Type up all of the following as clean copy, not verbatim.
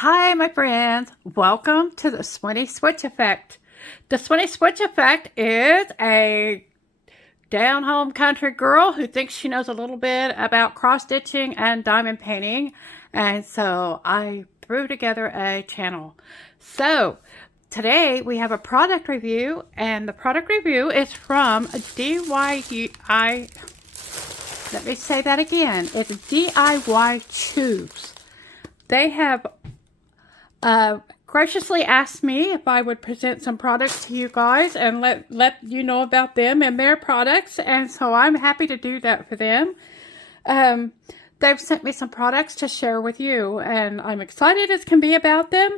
Hi, my friends. Welcome to the Swinny Switch Effect. The Swinny Switch Effect is a down-home country girl who thinks she knows a little bit about cross-stitching and diamond painting. And so I threw together a channel. So today we have a product review, and the product review is from DIY. Let me say that again. It's DIYChoose. They have graciously asked me if I would present some products to you guys and let you know about them and their products, and so I'm happy to do that for them. They've sent me some products to share with you, and I'm excited as can be about them.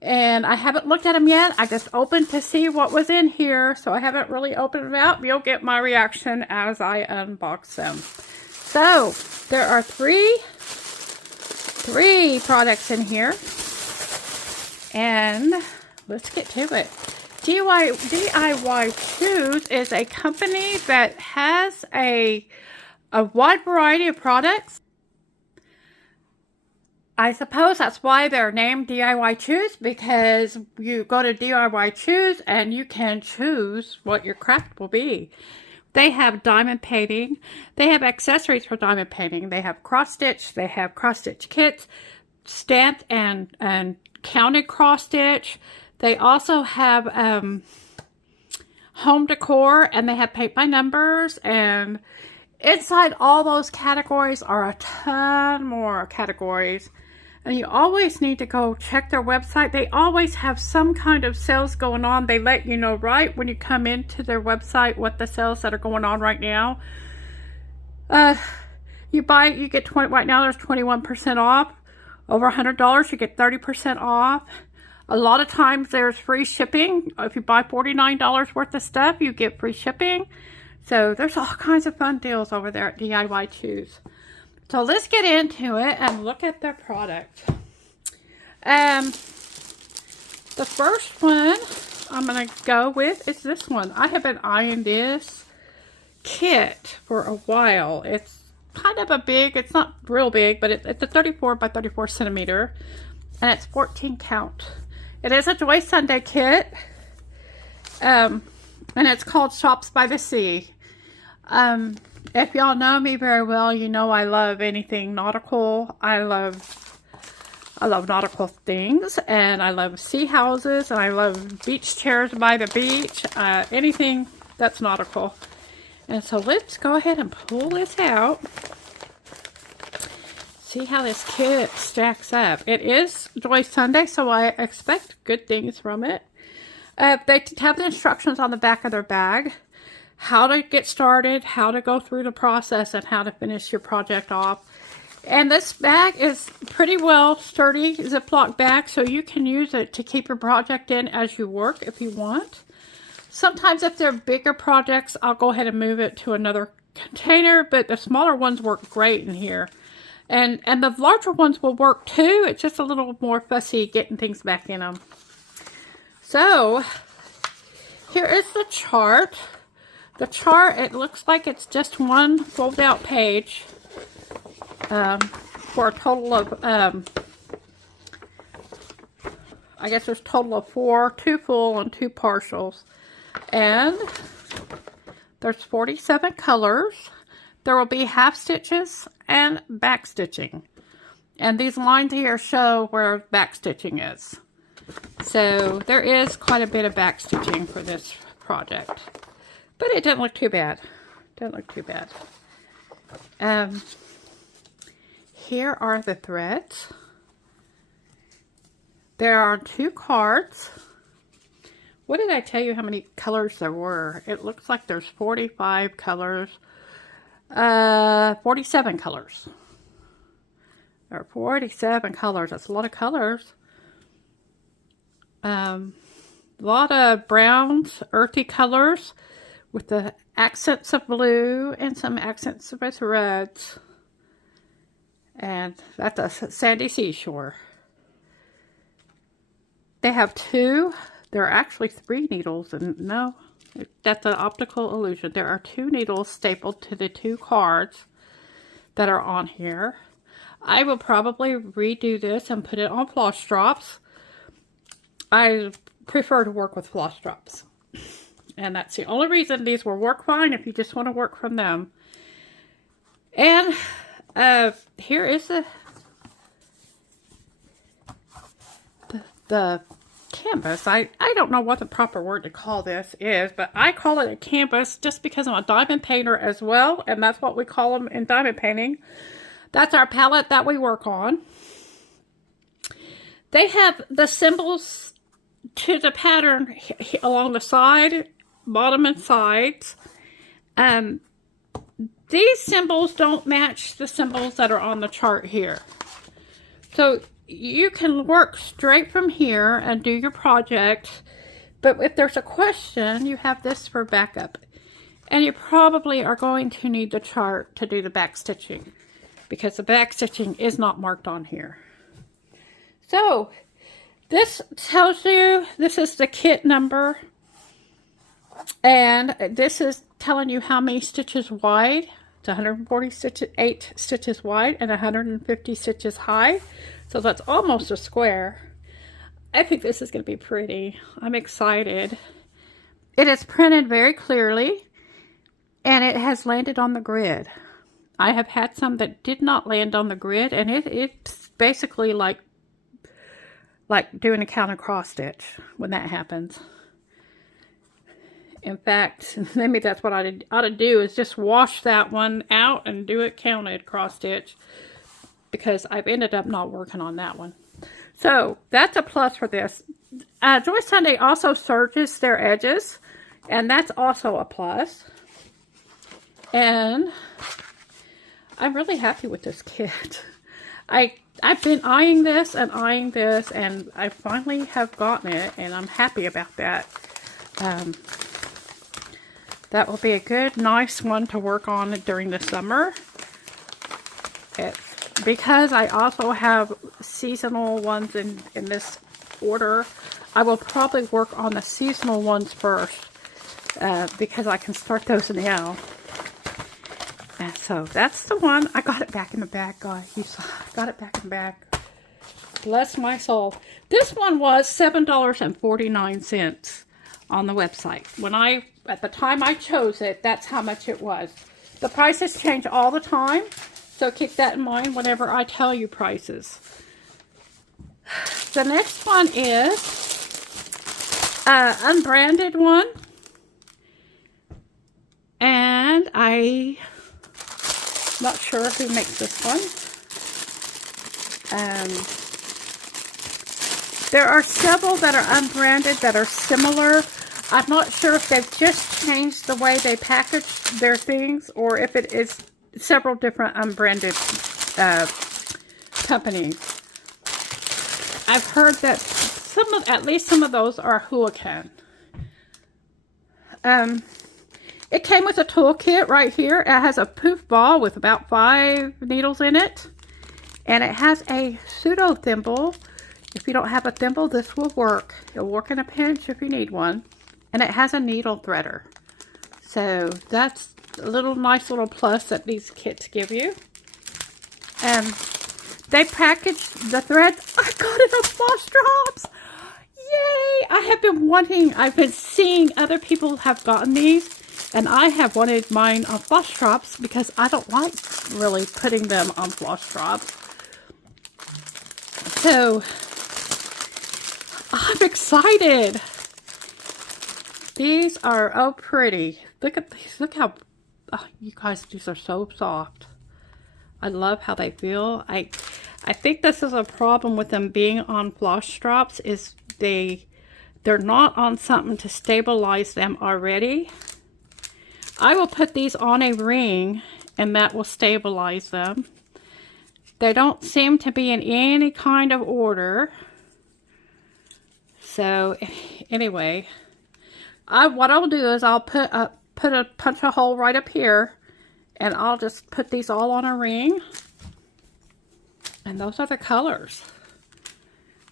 And I haven't looked at them yet. I just opened to see what was in here, so I haven't really opened them out. You'll get my reaction as I unbox them. So there are three products in here, and let's get to it. DIYChoose is a company that has a wide variety of products. I suppose that's why they're named DIYChoose, because you go to DIYChoose and you can choose what your craft will be. They have diamond painting. They have accessories for diamond painting. They have cross stitch. They have cross stitch kits, stamped and counted cross stitch. They also have home decor, and they have paint by numbers. And inside all those categories are a ton more categories. And you always need to go check their website. They always have some kind of sales going on. They let you know right when you come into their website what the sales that are going on right now. You get 20 right now. There's 21% off. Over $100, you get 30% off. A lot of times there's free shipping. If you buy $49 worth of stuff, you get free shipping. So there's all kinds of fun deals over there at DIYChoose. So let's get into it and look at their product. The first one I'm going to go with is this one. I have been eyeing this kit for a while. It's kind of a big, it's not real big, but it's a 34 by 34 centimeter, and it's 14 count. It is a Joy Sunday kit, and it's called Shops by the Sea. If y'all know me very well, you know I love anything nautical. I love nautical things, and I love sea houses, and I love beach chairs by the beach, anything that's nautical. And so let's go ahead and pull this out. See how this kit stacks up. It is Joy Sunday, so I expect good things from it. They have the instructions on the back of their bag. How to get started, how to go through the process, and how to finish your project off. And this bag is pretty well sturdy Ziploc bag, so you can use it to keep your project in as you work if you want. Sometimes if they're bigger projects, I'll go ahead and move it to another container, but the smaller ones work great in here. And the larger ones will work too. It's just a little more fussy getting things back in them. So here is the chart. The chart, it looks like it's just one fold out page for a total of, I guess there's a total of 4, 2 full and 2 partials. And there's 47 colors. There will be half stitches and back stitching. And these lines here show where back stitching is. So there is quite a bit of back stitching for this project. But it didn't look too bad. Didn't look too bad. Here are the threads. There are 2 cards. What did I tell you how many colors there were? It looks like there's 45 colors. 47 colors. There are 47 colors. That's a lot of colors. A lot of browns, earthy colors, with the accents of blue and some accents with reds. And that's a sandy seashore. They have 2. There are actually 3 needles, and no, that's an optical illusion. There are 2 needles stapled to the 2 cards that are on here. I will probably redo this and put it on floss drops. I prefer to work with floss drops. And that's the only reason these will work fine if you just want to work from them. And here is the canvas. I don't know what the proper word to call this is, but I call it a canvas just because I'm a diamond painter as well, and that's what we call them in diamond painting. That's our palette that we work on. They have the symbols to the pattern along the side, bottom, and sides. These symbols don't match the symbols that are on the chart here. So you can work straight from here and do your project, but if there's a question, you have this for backup. And you probably are going to need the chart to do the back stitching, because the back stitching is not marked on here. So this tells you, this is the kit number, and this is telling you how many stitches wide. It's 148 stitches wide and 150 stitches high. So that's almost a square. I think this is going to be pretty. I'm excited. It is printed very clearly, and it has landed on the grid. I have had some that did not land on the grid, and it's basically like doing a counter cross stitch when that happens. In fact, maybe that's what I ought to do, is just wash that one out and do it counted cross stitch, because I've ended up not working on that one. So that's a plus for this. Joy Sunday also serges their edges, and that's also a plus. And I'm really happy with this kit. I've been eyeing this, and I finally have gotten it, and I'm happy about that. That will be a good, nice one to work on during the summer. Because I also have seasonal ones in this order, I will probably work on the seasonal ones first, because I can start those now. And so that's the one. I got it back in the bag, guys. You saw, I got it back in the bag. Bless my soul. This one was $7.49 on the website. At the time I chose it, that's how much it was. The prices change all the time, so keep that in mind whenever I tell you prices. The next one is an unbranded one, and I'm not sure who makes this one. There are several that are unbranded that are similar. I'm not sure if they've just changed the way they package their things, or if it is several different unbranded companies. I've heard that at least some of those are Houlihan. It came with a toolkit right here. It has a poof ball with about 5 needles in it, and it has a pseudo thimble. If you don't have a thimble, this will work. It'll work in a pinch if you need one. And it has a needle threader. So that's a nice little plus that these kits give you. They package the thread. I got it on floss drops. Yay! I've been seeing other people have gotten these, and I have wanted mine on floss drops because I don't like really putting them on floss drops. So I'm excited. These are, oh, pretty. Look at these. Look how, oh, you guys, these are so soft. I love how they feel. I think this is a problem with them being on floss drops, is they're not on something to stabilize them already. I will put these on a ring, and that will stabilize them. They don't seem to be in any kind of order. So, anyway, what I'll do is I'll punch a hole right up here, and I'll just put these all on a ring. And those are the colors.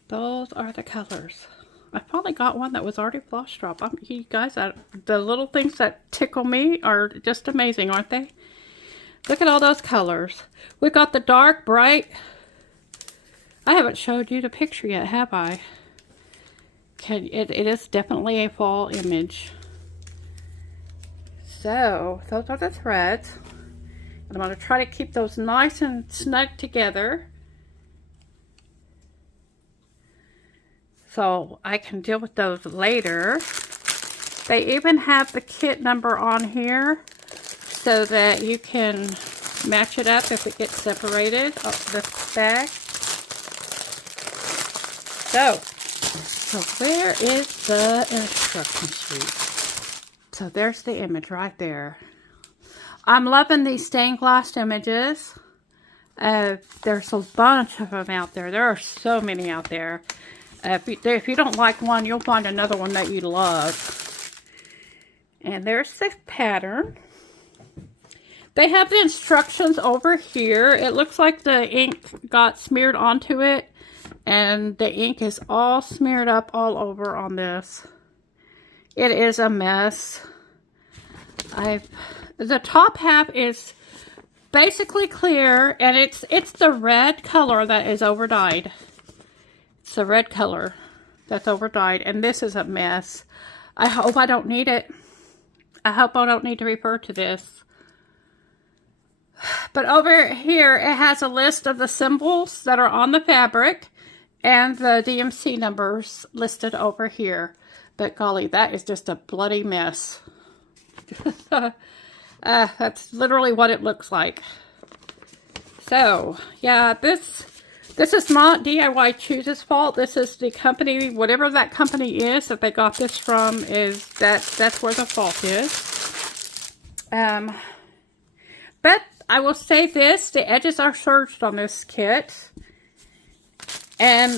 Those are the colors. I finally got one that was already floss drop. You guys, the little things that tickle me are just amazing, aren't they? Look at all those colors. We've got the dark, bright. I haven't showed you the picture yet, have I? It is definitely a fall image. So, those are the threads. And I'm going to try to keep those nice and snug together, so I can deal with those later. They even have the kit number on here so that you can match it up if it gets separated off the bag. So where is the instruction sheet? So there's the image right there. I'm loving these stained glass images. There's a bunch of them out there. There are so many out there. If you don't like one, you'll find another one that you love. And there's the pattern. They have the instructions over here. It looks like the ink got smeared onto it, and the ink is all smeared up all over on this. It is a mess. The top half is basically clear, and it's the red color that is overdyed. It's the red color that's overdyed, and this is a mess. I hope I don't need it. I hope I don't need to refer to this. But over here, it has a list of the symbols that are on the fabric and the DMC numbers listed over here. But golly, that is just a bloody mess. That's literally what it looks like. So, yeah, this is not DIYChoose's fault. This is the company, whatever that company is that they got this from, that's where the fault is. But I will say this, the edges are serged on this kit, and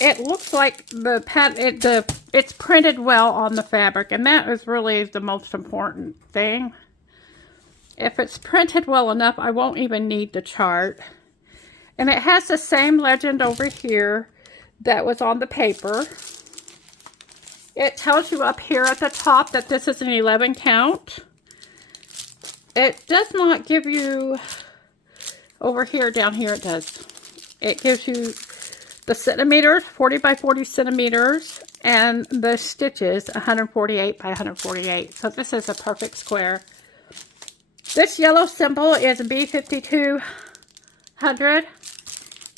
it looks like it's printed well on the fabric, and that is really the most important thing. If it's printed well enough, I won't even need the chart. And it has the same legend over here that was on the paper. It tells you up here at the top that this is an 11 count. It does not give you, over here, down here it does. It gives you the centimeters, 40 by 40 centimeters, and the stitches, 148 by 148. So this is a perfect square. This yellow symbol is B5200.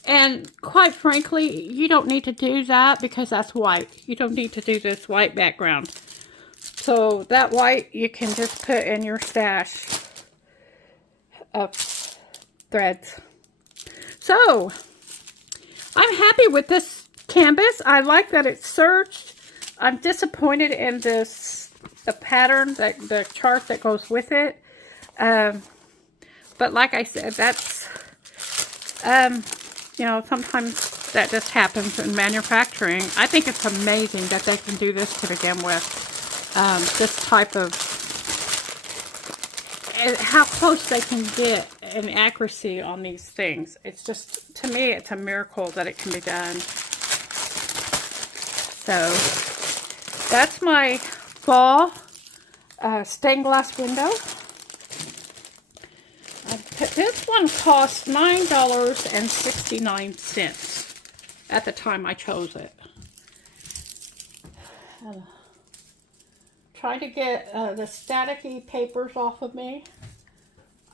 And quite frankly, you don't need to do that because that's white. You don't need to do this white background. So that white you can just put in your stash of threads. So I'm happy with this canvas. I like that it's serged. I'm disappointed in the pattern, the chart that goes with it. But like I said, that's you know, sometimes that just happens in manufacturing. I think it's amazing that they can do this to begin with. This type of, how close they can get in accuracy on these things. It's just, to me, it's a miracle that it can be done. So, that's my fall stained glass window. This one cost $9.69 at the time I chose it. Trying to get the staticky papers off of me.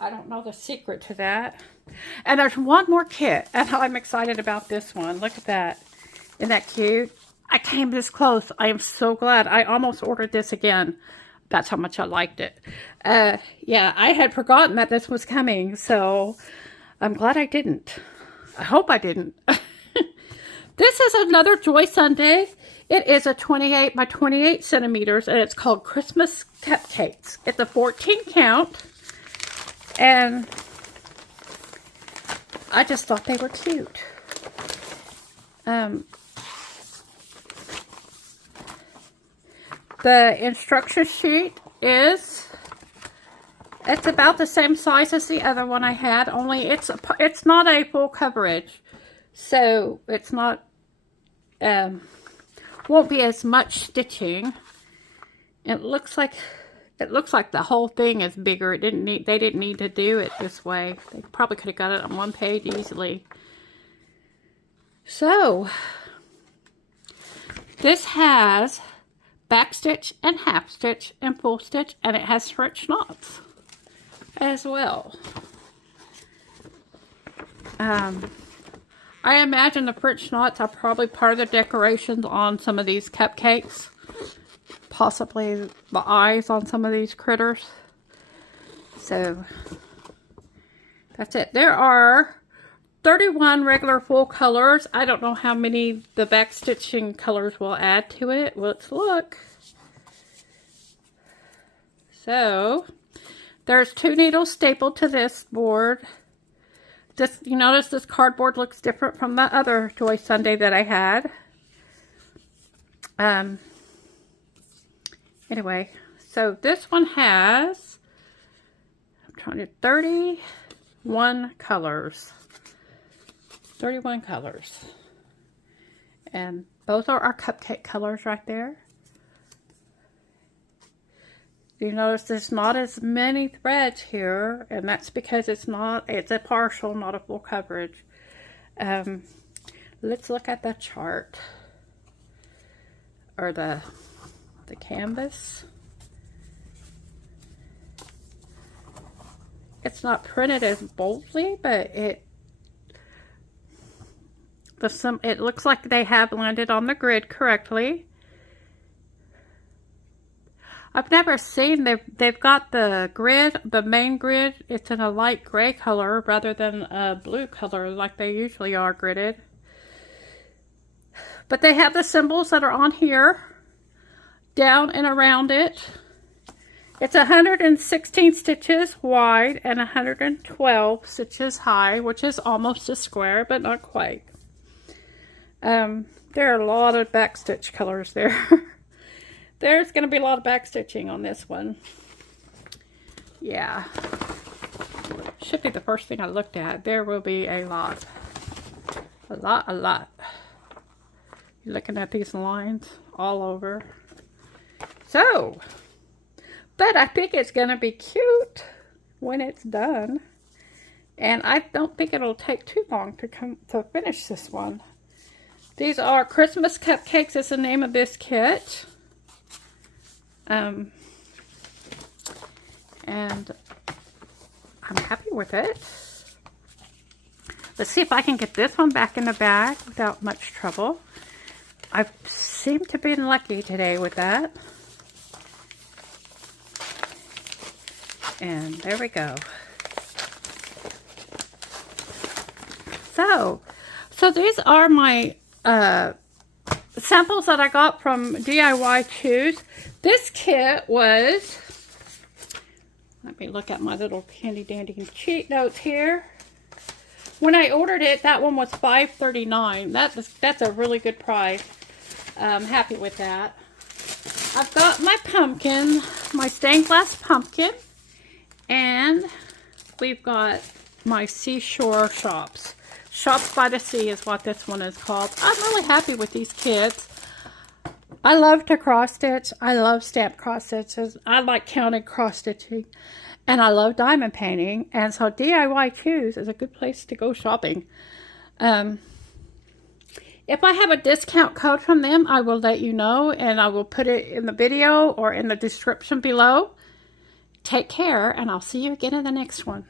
I don't know the secret to that. And there's one more kit, and I'm excited about this one. Look at that. Isn't that cute? I came this close. I am so glad. I almost ordered this again. That's how much I liked it. Yeah, I had forgotten that this was coming, so I'm glad I didn't. I hope I didn't. This is another Joy Sunday. It is a 28 by 28 centimeters, and it's called Christmas Cupcakes. It's a 14 count, and I just thought they were cute. The instruction sheet it's about the same size as the other one I had, only it's not a full coverage, so it's not won't be as much stitching. It looks like It looks like the whole thing is bigger. They didn't need to do it this way. They probably could have got it on one page easily. So, this has backstitch and half stitch and full stitch, and it has French knots as well. I imagine the French knots are probably part of the decorations on some of these cupcakes. Possibly the eyes on some of these critters. So, that's it. There are 31 regular full colors. I don't know how many the backstitching colors will add to it. Let's look. So, there's 2 needles stapled to this board. Just, you notice this cardboard looks different from the other Joy Sunday that I had. Anyway, so this one has, 31 colors. 31 colors. And both are our cupcake colors right there. You notice there's not as many threads here, and that's because it's a partial, not a full coverage. Let's look at the chart, or the canvas. It's not printed as boldly, but it looks like they have landed on the grid correctly. I've never seen, they've got the grid, the main grid, it's in a light gray color rather than a blue color like they usually are gridded. But they have the symbols that are on here, down and around it. It's 116 stitches wide and 112 stitches high, which is almost a square, but not quite. There are a lot of backstitch colors there. There's going to be a lot of backstitching on this one. Yeah. Should be the first thing I looked at. There will be a lot. A lot. You're looking at these lines all over. So, but I think it's going to be cute when it's done. And I don't think it'll take too long to finish this one. These are Christmas Cupcakes is the name of this kit. And I'm happy with it. Let's see if I can get this one back in the bag without much trouble. I seem to be lucky today with that. And there we go. So these are my samples that I got from DIYChoose. This kit was, let me look at my little handy dandy cheat notes here. When I ordered it, that one was $5.39. That's a really good price. I'm happy with that. I've got my pumpkin, my stained glass pumpkin, and we've got my Seashore Shops. Shops by the Sea is what this one is called. I'm really happy with these kits. I love to cross stitch. I love stamp cross stitches. I like counted cross stitching. And I love diamond painting. And so DIYChoose is a good place to go shopping. If I have a discount code from them, I will let you know. And I will put it in the video or in the description below. Take care, and I'll see you again in the next one.